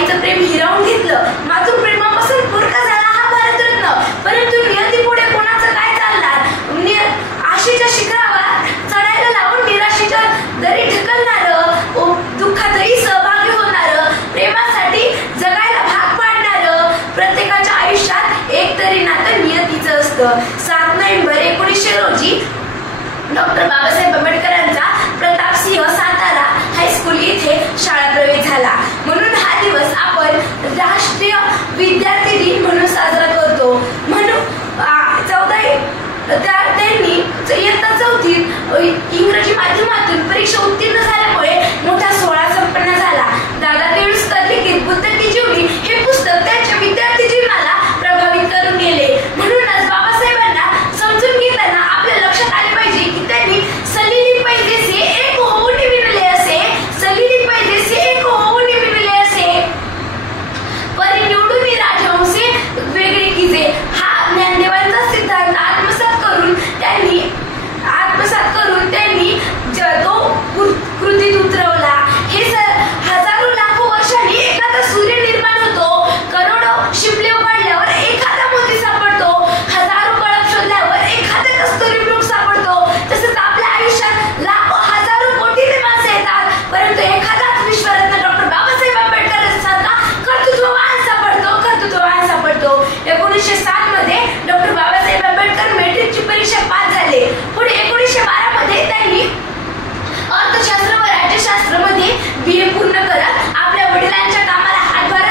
आईचं प्रेम हिरावून घेतलं, मातृ प्रेमापासून फुरका झाला हा भारतरत्न. परंतु नियतीपुढे कोणाचं काय चालणार? आशेच्या शिखरावर चढायला लावून निराशेच्या दरी ढकलणार, दुःखातही सहभागी होणार, प्रेमासाठी जगायला भाग पाडणार. प्रत्येकाच्या आयुष्यात एक तरी नातं नियतीचं असतं. 7 नोव्हेंबर 1900 रोजी डॉक्टर बाबासाहेब आंबेडकरांचा प्रतापसिंह सातारा हायस्कूल येथे शाळा प्रवेश झाला. म्हणून हा दिवस आपण राष्ट्रीय विद्यार्थी दिन म्हणून साजरा करतो. म्हणून त्यांनी इयत्ता 4थीत इंग्रजी माध्यमातून परीक्षा उत्तीर्ण झाल्यामुळे मोठा सोहळा संपन्न झाला. दादा केळुसकर लिखित बुद्ध की जीवनी हे पुस्तक त्यांच्या विद्यार्थी जीवनाला प्रभावित करून गेले. म्हणूनच बाबासाहेबांना समजून घेताना आपल्या लक्षात आले पाहिजे की त्यांनी सलिली पैजेसे एक होऊन विणले असे, सलिली पैजेसे एक होऊन विणले असे, परी निवडून राजहंसे वेगळे किजे हा ज्ञानदेवांचा सिद्धांत आत्मसात करून त्यांनी तो कृतीत उतरवला. हे हजारो लाखो वर्षांनी एखादा सूर्य निर्माण होतो, करोडो शिंपले उघडल्यावर एखादा मोती सापडतो, हजारो कळप शोधल्यावर एखादा कस्तुरी वृक्ष सापडतो. तसंच आपल्या आयुष्यात लाखो हजारो कोटी माणसं येतात, परंतु एखादाच विश्वरत्न डॉक्टर बाबासाहेब आंबेडकरांसारखा कर्तृत्ववान सापडतो. 1907 मध्ये डॉक्टर बाबासाहेब आंबेडकर मेट्रिकची परीक्षा पास झाले. पुढे 1912 मध्ये त्यांनी अर्थशास्त्र व राज्यशास्त्र मध्ये BA पूर्ण करत आपल्या वडिलांच्या कामाला हातभार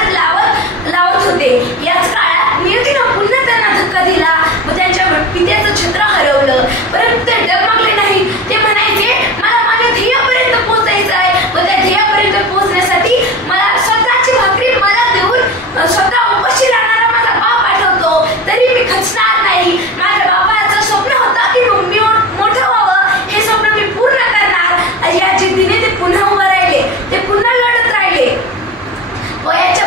लावत होते. याच काळात नियतीनं पुन्हा त्यांना धक्का दिला व त्यांच्या पित्याचं छत्र हरवलं. परंतु ते डगमगले नाही. ते म्हणायचे, मला माझ्या ध्येयापर्यंत पोहोचायचं आहे व त्या ध्येयापर्यंत पोहोचण्यासाठी मला स्वतःची भाकरी मला देऊन स्वतः उपाशी राहणारा माझा बाप आठवतो, तरी मी खचणार नाही. माझ्या बाबाचं स्वप्न होतं की मी मोठं व्हावं, हे स्वप्न मी पूर्ण करणार. या जिद्दीने ते पुन्हा उभं राहिले, ते पुन्हा लढत राहिले. वयाच्या